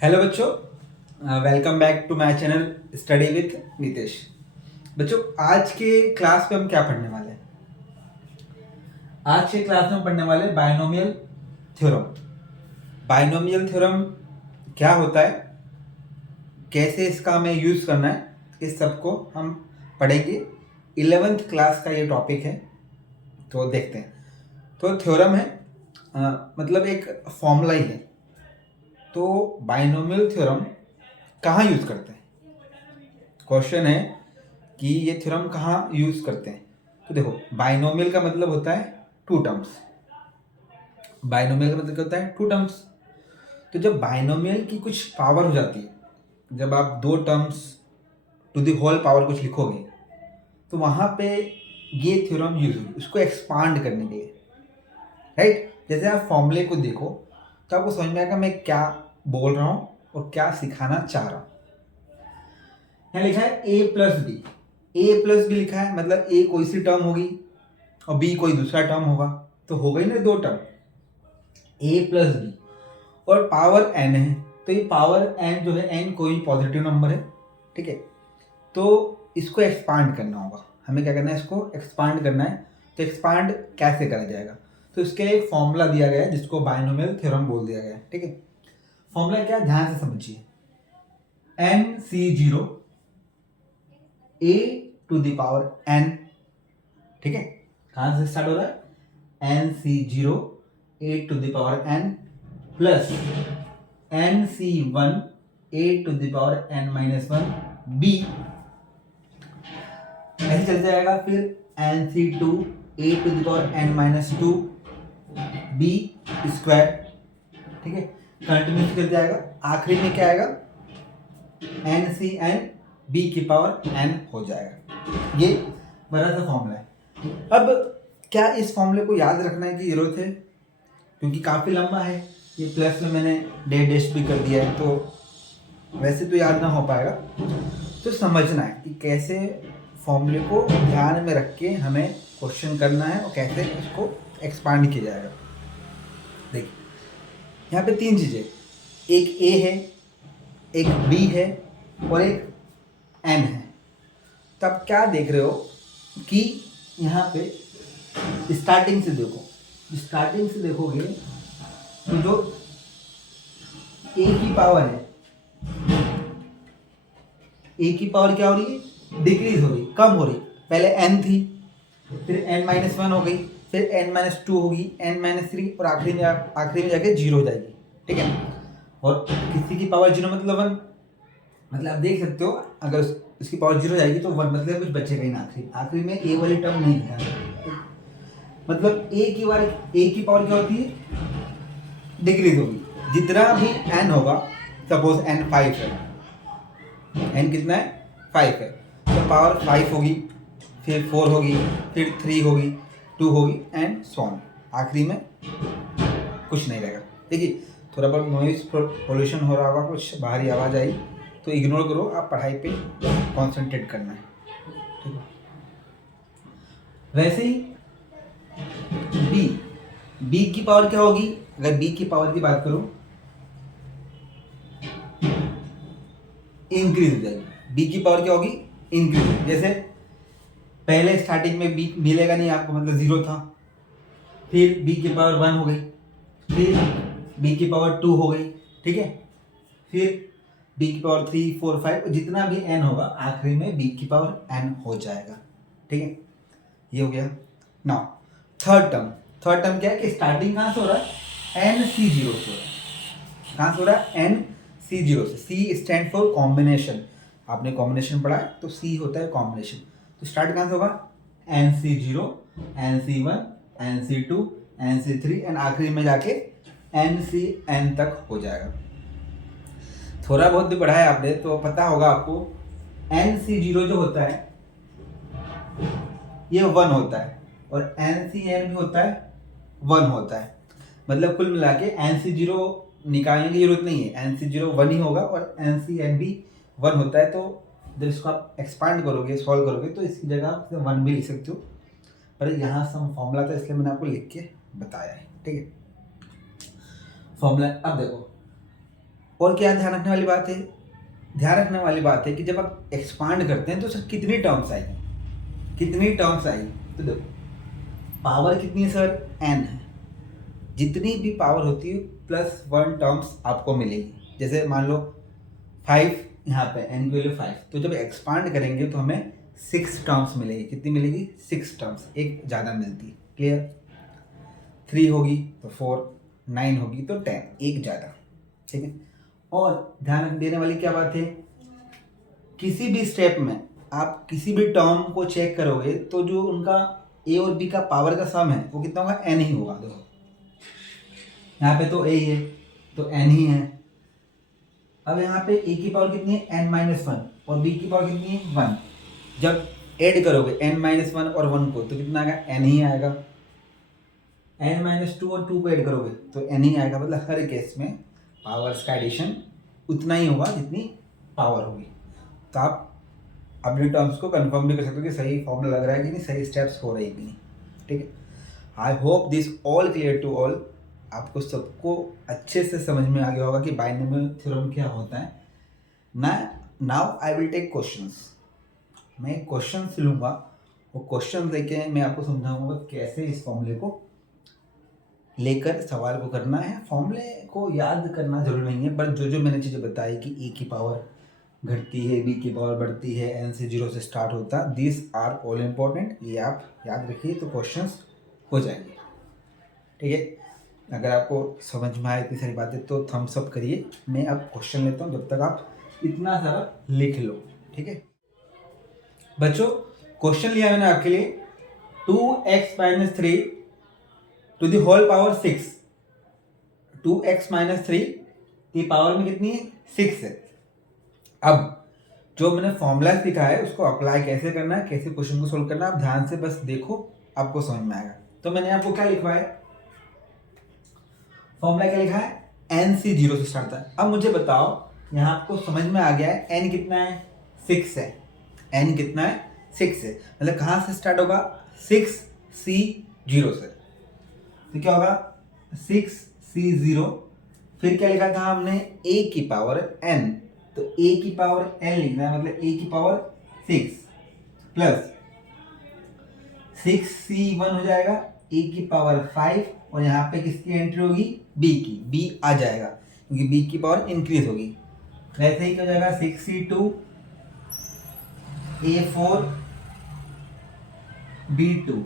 Hello बच्चों, welcome back to my channel study with Nitesh. बच्चों, आज के क्लास में हम क्या पढ़ने वाले हैं? आज के क्लास में हम पढ़ने वाले बाइनोमियल थ्योरम। बाइनोमियल थ्योरम क्या होता है, कैसे इसका हमें यूज करना है, इस सब को हम पढ़ेंगे। 11th क्लास का ये टॉपिक है, तो देखते हैं। तो थ्योरम है मतलब एक फॉर्मूला ही है। तो बाइनोमियल थ्योरम कहाँ यूज करते हैं? क्वेश्चन है कि ये थ्योरम कहाँ यूज करते हैं। तो देखो, बाइनोमियल का मतलब होता है टू टर्म्स। बाइनोमियल का मतलब क्या होता है? Two terms. तो जब बाइनोमियल की कुछ पावर हो जाती है, जब आप दो terms to the whole power कुछ लिखोगे, तो वहां पे ये थ्योरम यूज होगी उसको एक्सपांड करने के लिए, राइट? जैसे आप फॉर्मूले को देखो तो आपको समझ में आएगा मैं क्या बोल रहा हूँ और क्या सिखाना चाह रहा हूँ। यहाँ लिखा है ए प्लस बी। ए प्लस बी लिखा है मतलब ए कोई सी टर्म होगी और बी कोई दूसरा टर्म होगा, तो हो गई ना दो टर्म, ए प्लस बी। और पावर एन है, तो ये पावर एन जो है, एन कोई पॉजिटिव नंबर है, ठीक है। तो इसको एक्सपांड करना होगा, हमें क्या करना है, इसको एक्सपांड करना है। तो एक्सपांड कैसे करा जाएगा? तो इसके लिए एक फॉर्मूला दिया गया है जिसको बाइनोमियल थ्योरम बोल दिया गया है, ठीक है। फॉर्मूला क्या है, ध्यान से समझिए। N c zero a to the power n, ठीक है। कहां से स्टार्ट हो रहा है? N c zero a to the power n plus n c one a to the power n minus one b, ऐसे चल जाएगा। फिर n c two a to the power n minus two b square, ठीक है। Continuous चल जाएगा, आखिरी में क्या आएगा, एन सी एन बी की पावर एन हो जाएगा। ये बड़ा सा फॉर्मूला है। अब क्या इस फॉर्मूले को याद रखने की जरूरत है? क्योंकि काफ़ी लंबा है, ये प्लस में मैंने डेश भी कर दिया है, तो वैसे तो याद ना हो पाएगा। तो समझना है कि कैसे फॉर्मूले को ध्यान में रख के हमें क्वेश्चन करना है और कैसे इसको एक्सपांड किया जाएगा। देखिए, यहाँ पे तीन चीज़ें, एक ए है, एक बी है और एक एन है। तब क्या देख रहे हो कि यहाँ पे स्टार्टिंग से देखो, स्टार्टिंग से देखोगे तो जो ए की पावर है, ए की पावर क्या हो रही है, डिक्रीज हो रही, कम हो रही। पहले एन थी, फिर एन माइनस वन हो गई, फिर एन माइनस टू होगी, एन माइनस थ्री, और आखिरी में जाके जीरो हो जाएगी, ठीक है। और किसी की पावर जीरो मतलब वन, मतलब आप देख सकते हो अगर उसकी पावर जीरो जाएगी तो वन मतलब कुछ बचेगा ही ना। आखिरी में ए वाली टर्म नहीं था, मतलब ए की पावर क्या होती है, डिक्रीज होगी। जितना भी एन होगा, सपोज एन फाइव है, एन कितना है, फाइव है, तो पावर फाइव होगी, फिर फोर होगी, फिर थ्री होगी, टू होगी एंड सो ऑन। आखिरी में कुछ नहीं रहेगा। देखिए, थोड़ा बहुत नॉइज पोल्यूशन हो रहा होगा, कुछ बाहरी आवाज़ आई तो इग्नोर करो, आप पढ़ाई पे कंसंट्रेट करना है, ठीक है। वैसे ही बी, बी की पावर क्या होगी? अगर बी की पावर की बात करूं, इंक्रीज हो जाएगी। बी की पावर क्या होगी, इंक्रीज। जैसे पहले स्टार्टिंग में बी मिलेगा नहीं आपको, मतलब जीरो था, फिर बी की पावर वन हो गई, फिर बी की पावर टू हो गई, ठीक है, फिर बी की पावर थ्री फोर फाइव, जितना भी एन होगा आखिरी में बी की पावर एन हो जाएगा, ठीक है। ये हो गया। Now third term, third term क्या है कि स्टार्टिंग कहाँ से हो रहा है, एन सी जीरो से हो रहा है। कहाँ से हो रहा है, एन सी जीरो से। सी स्टैंड फॉर कॉम्बिनेशन, आपने कॉम्बिनेशन पढ़ा है तो सी होता है कॉम्बिनेशन। तो स्टार्ट कहाँ से होगा, n c zero, n c one, n c two, n c three and आखिरी में जाके एन सी एन तक हो जाएगा। थोड़ा बहुत भी पढ़ा है आपने तो पता होगा आपको, एन सी जीरो जो होता है ये वन होता है, और एन सी एन भी होता है वन होता है। मतलब कुल मिला के एन सी जीरो निकालने की जरूरत नहीं है, एन सी जीरो वन ही होगा और एन सी एन भी वन होता है। तो जब इसको आप एक्सपांड करोगे, सॉल्व करोगे, तो इसकी जगह आप वन भी लिख सकते हो, पर यहाँ सम फॉर्मूला था इसलिए मैंने आपको लिख के बताया है, ठीक है। फॉर्मूला अब देखो, और क्या ध्यान रखने वाली बात है, ध्यान रखने वाली बात है कि जब आप एक्सपांड करते हैं तो सर कितनी टर्म्स आएगी, कितनी टर्म्स आएगी। तो देखो पावर कितनी है सर, n है, जितनी भी पावर होती है प्लस 1 टर्म्स आपको मिलेगी। जैसे मान लो 5 यहाँ पे n की वैल्यू 5, तो जब एक्सपांड करेंगे तो हमें 6 टर्म्स मिलेगी। कितनी मिलेगी, 6 टर्म्स, एक ज़्यादा मिलती है। क्लियर, 3 होगी तो 4, 9 होगी तो 10, एक ज़्यादा। ठीक है, और ध्यान देने वाली क्या बात है, किसी भी स्टेप में आप किसी भी टर्म को चेक करोगे तो जो उनका a और b का पावर का सम है वो कितना होगा, n ही होगा। देखो यहाँ पे तो a ही है तो n ही है। अब यहाँ पे a की पावर कितनी है, n-1, और b की पावर कितनी है, 1। जब ऐड करोगे n-1 और 1 को तो कितना आएगा, n ही आएगा। n-2 और 2 को ऐड करोगे तो n ही आएगा। मतलब हर केस में पावर्स का एडिशन उतना ही होगा जितनी पावर होगी। तो आप अपने टर्म्स को कंफर्म भी कर सकते हो कि सही फॉर्मूला लग रहा है कि नहीं, सही स्टेप्स हो रहे हैं कि नहीं। ठीक है, I hope this all clear to all. आपको सबको अच्छे से समझ में आ गया होगा कि बाइनोमियल थ्योरम क्या होता है ना। Now I will take questions. मैं क्वेश्चंस लूँगा, वो क्वेश्चन लेके मैं आपको समझाऊंगा कैसे इस फॉर्मूले को लेकर सवाल को करना है। फॉर्मूले को याद करना जरूरी नहीं है, पर जो जो मैंने चीज़ें बताई कि ए की पावर घटती है, बी की पावर बढ़ती है, एन से 0 से स्टार्ट होता है, दिस आर ऑल इम्पॉर्टेंट। ये आप याद रखिए तो क्वेश्चंस हो जाएंगे। ठीक है, अगर आपको समझ में आए इतनी सारी बातें तो थम्स अप करिए। मैं अब क्वेश्चन लेता हूँ, जब तक आप इतना सारा लिख लो। ठीक है बच्चों, क्वेश्चन लिया मैंने आपके लिए, 2x - 3 to the whole power 6। 2x - 3 की पावर में कितनी है, 6 है। अब जो मैंने फॉर्मूला लिखा है उसको अप्लाई कैसे करना है, कैसे क्वेश्चन को सोल्व करना है, आप ध्यान से बस देखो, आपको समझ में आएगा। तो मैंने आपको क्या लिखवा है, फॉर्मूला क्या लिखा है, n से 0 से स्टार्ट था। अब मुझे बताओ, यहाँ आपको समझ में आ गया है n कितना है, 6 है। n कितना है, 6 है। मतलब कहाँ से स्टार्ट होगा, 6C0 से। तो क्या होगा, 6C0, फिर क्या लिखा था हमने, a की पावर n, तो a की पावर n लिखना है, मतलब a की पावर 6 प्लस 6C1 हो जाएगा, a की पावर 5, और यहाँ पे किसकी एंट्री होगी, b की, b आ जाएगा क्योंकि b की पावर इंक्रीज होगी। वैसे ही क्या हो जाएगा, 6C2, a4, b2,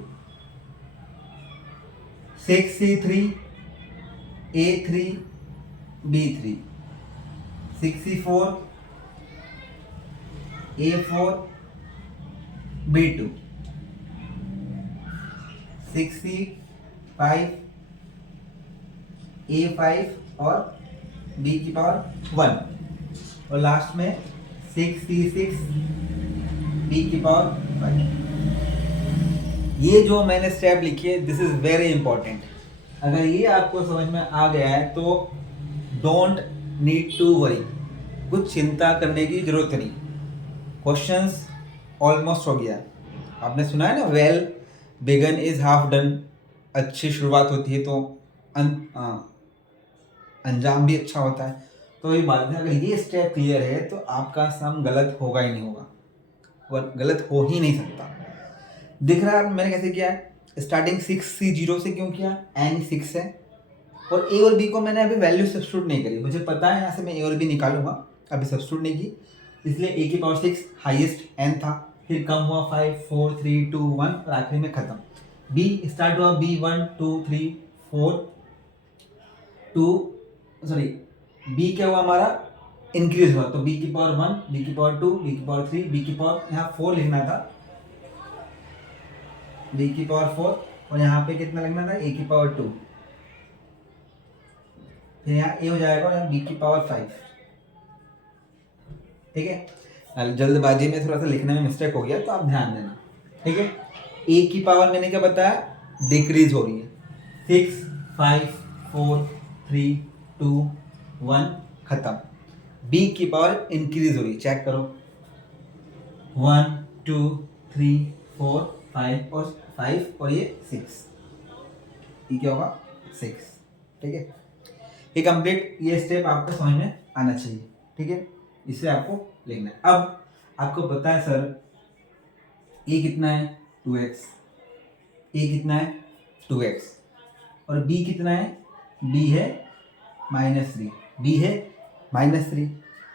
6C3, a3, b3, 6C4, a4, b2, 6C5, a5 और b की पावर 1, और लास्ट में 6C6, b की पावर 5। ये जो मैंने स्टेप लिखी है, दिस इज वेरी इंपॉर्टेंट। अगर ये आपको समझ में आ गया है तो डोंट नीड टू वरी, कुछ चिंता करने की जरूरत नहीं। क्वेश्चंस ऑलमोस्ट हो गया। आपने सुना है ना, well begun is half done. अच्छी शुरुआत होती है तो अंजाम भी अच्छा होता है। तो ये बात है, अगर ये स्टेप क्लियर है तो आपका सम गलत होगा ही नहीं होगा, और गलत हो ही नहीं सकता। दिख रहा है मैंने कैसे किया है, स्टार्टिंग 6C0 से क्यों किया, n 6 है, और a और b को मैंने अभी वैल्यू सब्स्टिट्यूट नहीं करी। मुझे पता है यहाँ से मैं a और b निकालूंगा, अभी सब्स्टिट्यूट नहीं की, इसलिए a की पावर 6 हाईएस्ट n था, फिर कम हुआ 5, 4, 3, 2, 1, और आखिरी में खत्म। b स्टार्ट हुआ, b 1, 2, 3, 4, 2, सॉरी b क्या हुआ हमारा, इंक्रीज हुआ, तो b की पावर 1, b की पावर 2, b की पावर 3, b की पावर, यहाँ 4 लिखना था, b की पावर 4, और यहाँ पे कितना लिखना था, a की पावर 2, फिर यहाँ a हो जाएगा, और यहाँ b की पावर 5। ठीक है, जल्दबाजी में थोड़ा सा लिखने में मिस्टेक हो गया तो आप ध्यान देना। ठीक है, a की पावर मैंने क्या बताया, डिक्रीज हो रही है, 6, 5, 4, 3, 2, 1, खत्म। b की पावर इंक्रीज हो रही है, चेक करो, 1, 2, 3, 4, 5 और ये 6, ये क्या होगा, 6। ठीक है, ये कंप्लीट ये स्टेप आपको समझ में आना चाहिए, ठीक है। इसे आपको लिखना है। अब आपको पता है सर ए कितना है 2x, ए कितना है 2x और b कितना है, b है -3, b है -3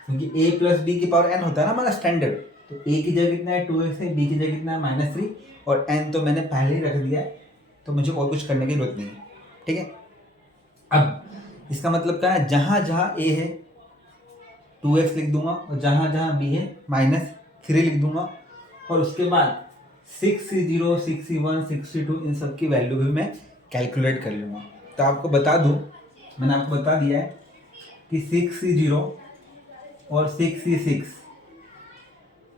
क्योंकि a प्लस बी की पावर n होता है ना हमारा स्टैंडर्ड। तो a की जगह कितना है 2x है, b की जगह कितना है -3 और n तो मैंने पहले ही रख दिया है, तो मुझे और कुछ करने की जरूरत नहीं है, ठीक है। अब इसका मतलब क्या है, जहाँ जहाँ a है 2x लिख दूंगा और जहाँ जहाँ b है -3 लिख दूंगा और उसके बाद 60, 61, 62 इन सब की वैल्यू भी मैं कैलकुलेट कर लूँगा। तो आपको बता दूँ, मैंने आपको बता दिया है कि 60 और 66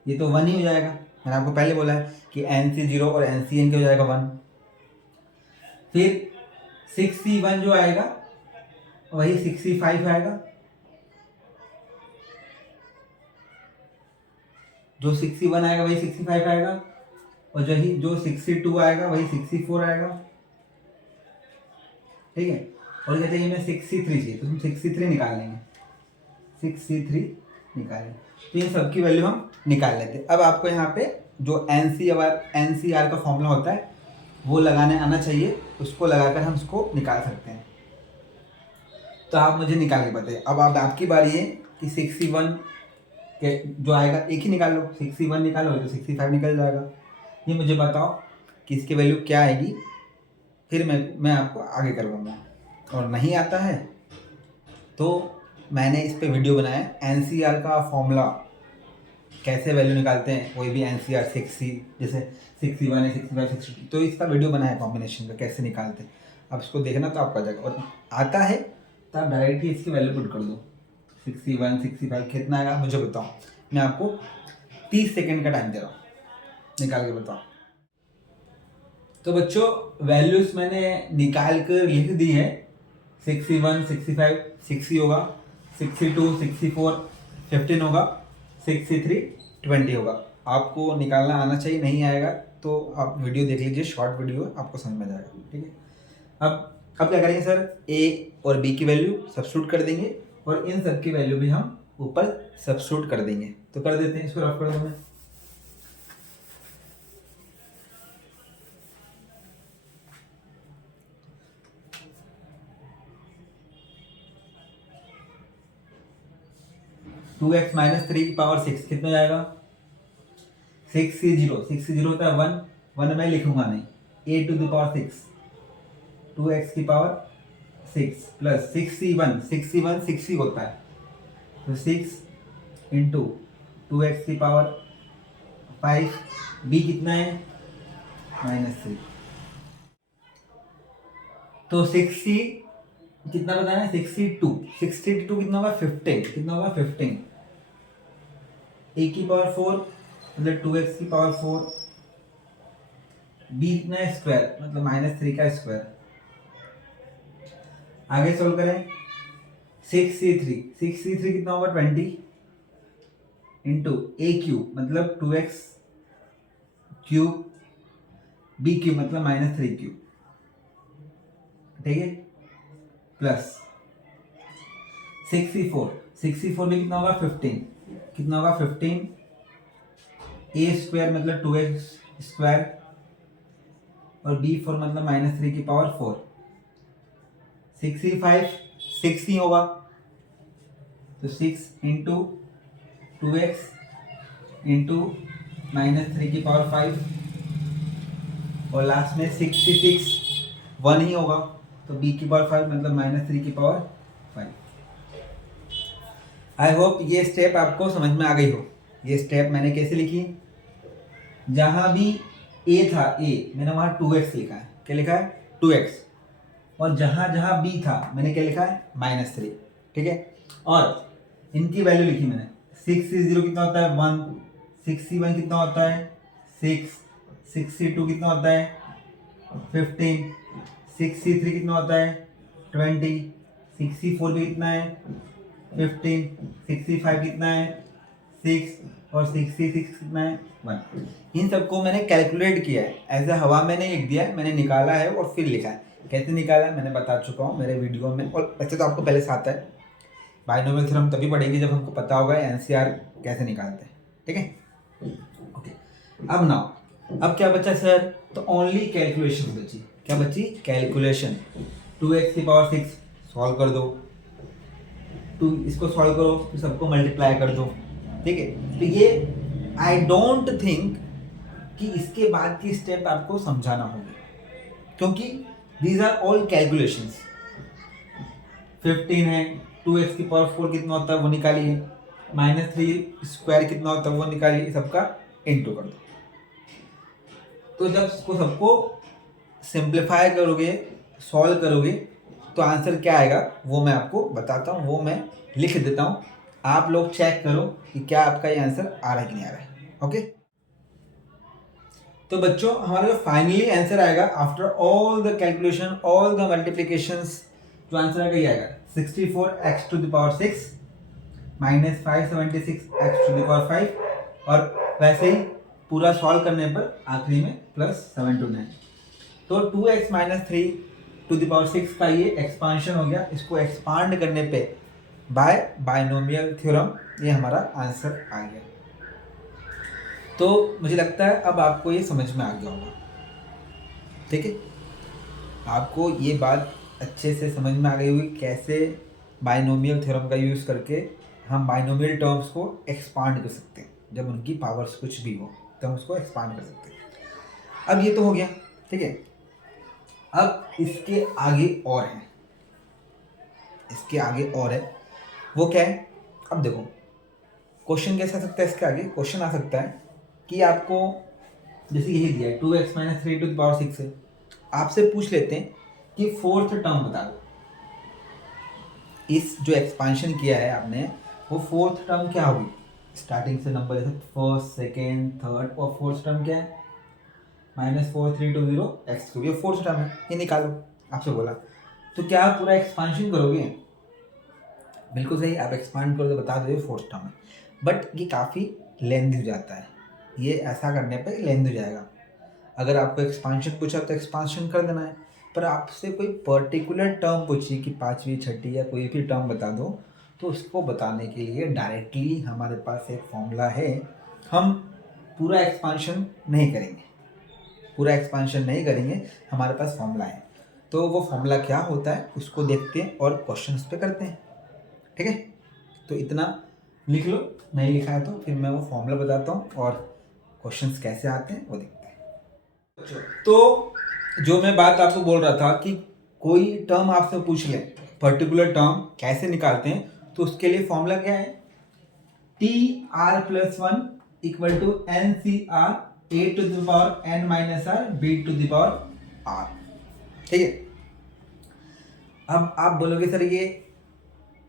ये तो 1 ही हो जाएगा। मैंने आपको पहले बोला है कि NC0 और NCN हो जाएगा 1। फिर 61 जो आएगा वही 65 आएगा, जो 61 आएगा वही 65 आएगा और जो 62 आएगा वही 64 आएगा, ठीक है। और कहते हैं मैं 63 चाहिए तो हम 63 निकाल लेंगे, 63 निकालेंगे। तो ये सब की वैल्यू हम निकाल लेते हैं। अब आपको यहाँ पे जो NCR का फॉर्मूला होता है वो लगाने आना चाहिए, उसको लगाकर हम उसको निकाल सकते हैं। तो आप मुझे निकाल के बताइए। अब आपकी बारी है कि 61 के जो आएगा एक ही निकाल लो, 61 निकालो तो 65 निकल जाएगा। ये मुझे बताओ कि इसकी वैल्यू क्या आएगी, फिर मैं आपको आगे करवाऊँगा। और नहीं आता है तो मैंने इस पे वीडियो बनाया है NCR का फॉर्मूला कैसे वैल्यू निकालते हैं, कोई भी NCR 60 जैसे 61 है 65 62, तो इसका वीडियो बनाया है कॉम्बिनेशन का कैसे निकालते हैं। अब इसको देखना तो आपका जाएगा, और आता है तो आप डायरेक्ट ही इसकी वैल्यू पुट कर दो। 61 65 कितना आएगा मुझे बताओ, मैं आपको 30 सेकेंड का टाइम दे रहा हूँ, निकाल के बताओ। तो बच्चों वैल्यूज मैंने निकाल कर लिख दी है। 61 65 60 होगा, 62 64 15 होगा, 63 20 होगा। आपको निकालना आना चाहिए, नहीं आएगा तो आप वीडियो देख लीजिए, शॉर्ट वीडियो है, आपको समझ में आ जाएगा, ठीक है। अब क्या करेंगे सर, ए और बी की वैल्यू सब्स्टिट्यूट कर देंगे और इन सब की वैल्यू भी हम ऊपर सब्स्टिट्यूट कर देंगे। तो कर देते हैं, इसको रफ कर दो मैं। टू एक्स माइनस 3 की पावर 6 कितना जाएगा, 6 होता है 1 मैं लिखूंगा नहीं, a to the power 6 2x की पावर 6 प्लस 61 60 होता है, तो 6 इंटू 2x की पावर 5, b कितना है -3, तो 60 कितना बताना है 62 कितना होगा 15, कितना होगा 15, a की पावर 4 मतलब 2x की पावर 4, b कितना है स्क्वायर मतलब -3 का स्क्वायर। आगे सोल्व करें, 63 कितना होगा 20 इंटू ए क्यूब मतलब 2x क्यूब, बी क्यूब मतलब -3 क्यूब, ठीक है, प्लस 64 में कितना होगा 15, कितना होगा 15, ए स्क्वायर मतलब 2x स्क्वायर और बी 4 मतलब -3 की पावर 4, 65 6 ही होगा तो 6 इंटू 2x इंटू -3 की पावर 5 और लास्ट में 66 1 ही होगा तो b की पावर 5 मतलब -3 की पावर 5। आई होप ये स्टेप आपको समझ में आ गई हो। ये स्टेप मैंने कैसे लिखी, जहां भी a था a मैंने वहां 2x लिखा है, क्या लिखा है 2x, और जहां जहां b था मैंने क्या लिखा है -3, ठीक है। और इनकी वैल्यू लिखी मैंने, 60 कितना होता है 1, 61 कितना होता है 6, 62 कितना होता है 15, 63 कितना होता है 20, 64 भी कितना है 15, 65 कितना है 6 और 66 कितना है 1। इन सबको मैंने कैलकुलेट किया है, ऐसा हवा में नहीं लिख दिया है, मैंने निकाला है और फिर लिखा है। कैसे निकाला मैंने बता चुका हूँ मेरे वीडियो में, और वैसे तो आपको पहले से आता है। बाइनोमियल थ्योरम तभी पढ़ेंगे जब हमको पता होगा एनसीआर कैसे निकालते हैं, ठीक है। ओके, अब नाउ अब क्या बचा सर, तो ओनली कैलकुलेशन बची। क्या बची? कैलकुलेशन। 2x की पावर 6 सॉल्व कर दो, 2 इसको सॉल्व करो तो सबको मल्टीप्लाई कर दो, ठीक है। तो ये आई डोंट थिंक कि इसके बाद की स्टेप आपको समझाना होगी, क्योंकि दीज आर ऑल कैलकुलेशंस। 15 है, 2x की पावर 4 कितना होता है वो निकालिए, -3 स्क्वायर कितना होता है वो निकालिए, सबका इंटू कर दो। तो जब इसको सबको सिंप्लीफाई करोगे, सॉल्व करोगे, तो आंसर क्या आएगा वो मैं आपको बताता हूँ, वो मैं लिख देता हूँ। आप लोग चेक करो कि क्या आपका ये आंसर आ रहा है कि नहीं आ रहा है। ओके, तो बच्चों हमारा जो फाइनली आंसर आएगा after all the calculation, all the multiplications, जो आंसर आएगा ये आएगा 64x to the power 6 minus 576x to the power 5, और वैसे ही पूरा सॉल्व करने पर आखिरी में +729। तो 2x minus 3 to the power 6 का ये एक्सपांशन हो गया। इसको एक्सपांड करने पे बाय बाइनोमियल थ्योरम ये हमारा आंसर आ गया। तो मुझे लगता है अब आपको ये समझ में आ गया होगा, ठीक है। आपको ये बात अच्छे से समझ में आ गई होगी कैसे बाइनोमियल थ्योरम का यूज़ करके हम बाइनोमियल टर्म्स को एक्सपांड कर सकते हैं। जब उनकी पावर्स कुछ भी हो तो हम उसको एक्सपांड कर सकते हैं। अब ये तो हो गया, ठीक है। अब इसके आगे और है, इसके आगे और है, वो क्या है? अब देखो क्वेश्चन कैसा आ सकता है, इसके आगे क्वेश्चन आ सकता है कि आपको जैसे यही दिया है 2x minus 3 to the power 6 है, आपसे पूछ लेते हैं कि फोर्थ टर्म बता दो। इस जो एक्सपांशन किया है आपने वो फोर्थ टर्म क्या होगी? स्टार्टिंग से नंबर जैसे फर्स्ट, सेकेंड, थर्ड, और फोर्थ टर्म क्या है? -4 3 2 0 x3, ये फोर्थ टर्म है, ये निकालो आपसे बोला। तो क्या आप पूरा एक्सपांशन करोगे? बिल्कुल सही, आप एक्सपांड करो तो बता दो ये फोर्थ टर्म है, बट ये काफ़ी लेंथ हो जाता है, ये ऐसा करने पे लेंथ हो जाएगा। अगर आपको एक्सपांशन पूछा तो एक्सपांशन कर देना है, पर आपसे कोई पर्टिकुलर टर्म पूछी कि पाँचवीं, छठी या कोई भी टर्म बता दो, तो उसको बताने के लिए डायरेक्टली हमारे पास एक फॉर्मूला है। हम पूरा एक्सपांशन नहीं करेंगे, पूरा एक्सपांशन नहीं करेंगे, हमारे पास फॉर्मूला है। तो वो फॉर्मूला क्या होता है उसको देखते हैं और क्वेश्चंस पे करते हैं, ठीक है। तो इतना लिख लो, नहीं लिखा है तो फिर मैं वो फॉर्मूला बताता हूँ और क्वेश्चंस कैसे आते हैं वो देखते हैं। तो जो मैं बात आपको बोल रहा था कि कोई टर्म आपसे पूछ ले, पर्टिकुलर टर्म कैसे निकालते हैं, तो उसके लिए फॉर्मूला क्या है? TR+1 equal to NCR A to the power n minus R B to the power R, ठीक है। अब आप बोलोगे सर ये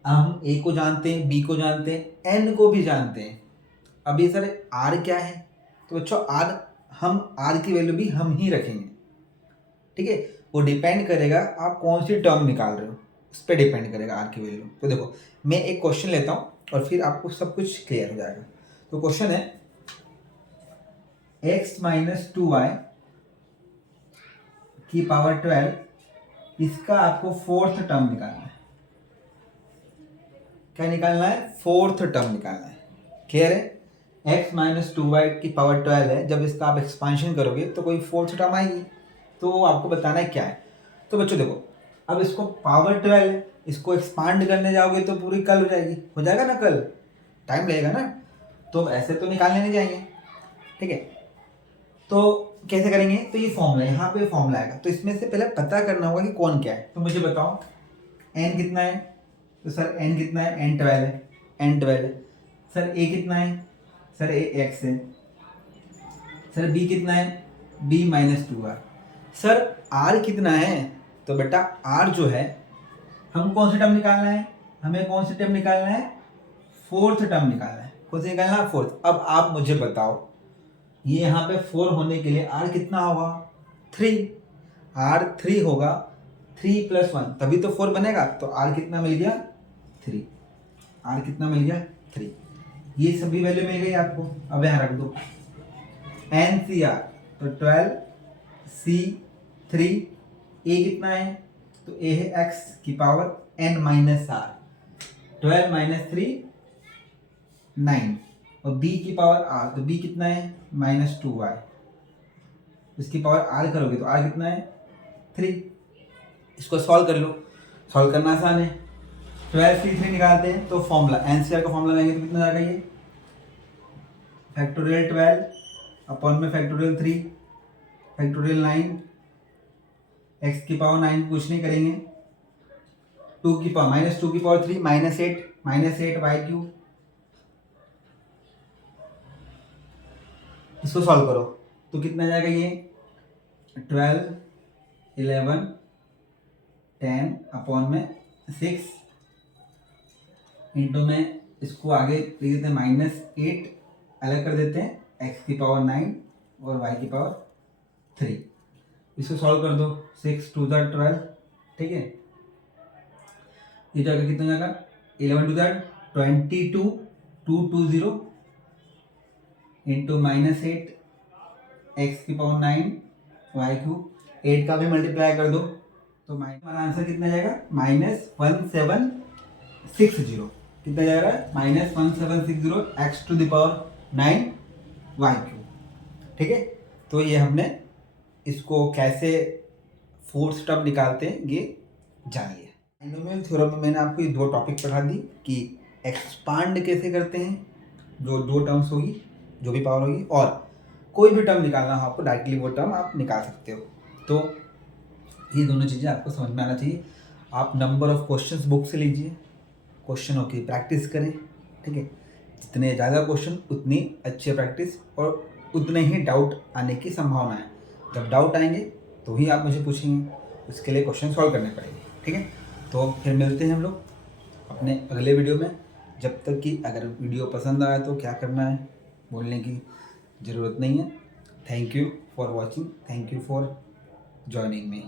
हम A को जानते हैं, B को जानते हैं, N को भी जानते हैं, अब ये सर R क्या है? तो बच्चों R, हम R की वैल्यू भी हम ही रखेंगे, ठीक है। वो डिपेंड करेगा आप कौन सी टर्म निकाल रहे हो, उस पर डिपेंड करेगा R की वैल्यू। तो देखो मैं एक क्वेश्चन लेता हूँ और फिर आपको सब कुछ क्लियर हो जाएगा। तो क्वेश्चन है x माइनस 2y की पावर 12, इसका आपको फोर्थ टर्म निकालना है। क्या निकालना है? फोर्थ टर्म निकालना है। क्लियर है? x माइनस 2y की पावर 12 है, जब इसका आप एक्सपांशन करोगे तो कोई फोर्थ टर्म आएगी, तो आपको बताना है क्या है। तो बच्चों देखो, अब इसको पावर 12 है, इसको एक्सपांड करने जाओगे तो पूरी कल हो जाएगी, हो जाएगा ना, कल टाइम लगेगा ना, तो ऐसे तो निकालने नहीं जाएंगे, ठीक है। तो कैसे करेंगे? तो ये फॉर्मूला, यहाँ पे फॉर्मूला आएगा, तो इसमें से पहले पता करना होगा कि कौन क्या है। तो मुझे बताओ n कितना है? तो सर n कितना है? n 12 है, n 12 है। सर a कितना है? सर a x है। सर b कितना है? b minus 2r। Sir r कितना है? तो बेटा r जो है, हम कौन सा टर्म निकालना है? हमें कौन सा टर्म निकालना है? फोर्थ टर्म निकालना है। कौन सा निकालना है? फोर्थ। अब आप मुझे बताओ ये यहाँ पे 4 होने के लिए r कितना होगा? 3। r 3 होगा, 3 + 1 तभी तो 4 बनेगा। तो r कितना मिल गया? 3। r कितना मिल गया? 3। ये सभी वैल्यू मिल गई आपको। अब यहाँ रख दो NCR, तो 12 C 3 ए कितना है, तो ए है एक्स की power n minus r, 12 minus 3 9, और b की पावर r, तो b कितना है माइनस 2y, इसकी पावर r करोगे तो r कितना है 3। इसको सॉल्व कर लो, सॉल्व करना आसान है। 12 से 3 निकालते हैं तो फॉर्मूला एनसीआर का फॉर्मूला लगाएंगे तो कितना जाएगा, ये फैक्टोरियल 12 अपॉन में फैक्टोरियल 3 फैक्टोरियल 9, एक्स की पावर 9 कुछ नहीं करेंगे, 2 की पावर माइनस 2 की पावर 3 माइनस 8 वाई क्यूब। इसको सॉल्व करो तो कितना जाएगा, ये 12 11 10 अपॉन में 6 इंटू में इसको आगे लिख देते हैं माइनस 8, अलग कर देते हैं एक्स की पावर 9 और वाई की पावर 3। इसको सॉल्व कर दो, 6 2 12, ठीक है। ये जाएगा कितना जाएगा, 11 2 22 220 इंटू माइनस 8 एक्स की पावर 9 वाई क्यूब, 8 का भी मल्टीप्लाई कर दो तो हमारा आंसर कितना जाएगा -1760, कितना जाएगा -1760 x to the power 9 y cube, ठीक है। तो ये हमने इसको कैसे फोर्थ टर्म निकालते हैं ये जान लिया। बाइनोमियल थ्योरम में मैंने आपको ये दो टॉपिक पढ़ा दी कि एक्सपांड कैसे करते हैं, जो दो टर्म्स होगी जो भी पावर होगी, और कोई भी टर्म निकालना हो आपको डायरेक्टली वो टर्म आप निकाल सकते हो। तो ये दोनों चीज़ें आपको समझ में आना चाहिए। आप नंबर ऑफ क्वेश्चंस बुक से लीजिए, क्वेश्चनों की प्रैक्टिस करें, ठीक है। जितने ज़्यादा क्वेश्चन उतनी अच्छी प्रैक्टिस और उतने ही डाउट आने की संभावना है। जब डाउट आएंगे तो ही आप मुझे पूछेंगे, उसके लिए क्वेश्चन सॉल्व करने पड़ेंगे, ठीक है। तो फिर मिलते हैं हम लोग अपने अगले वीडियो में। जब तक कि अगर वीडियो पसंद आया तो क्या करना है, बोलने की ज़रूरत नहीं है। Thank you for watching, thank you for joining me.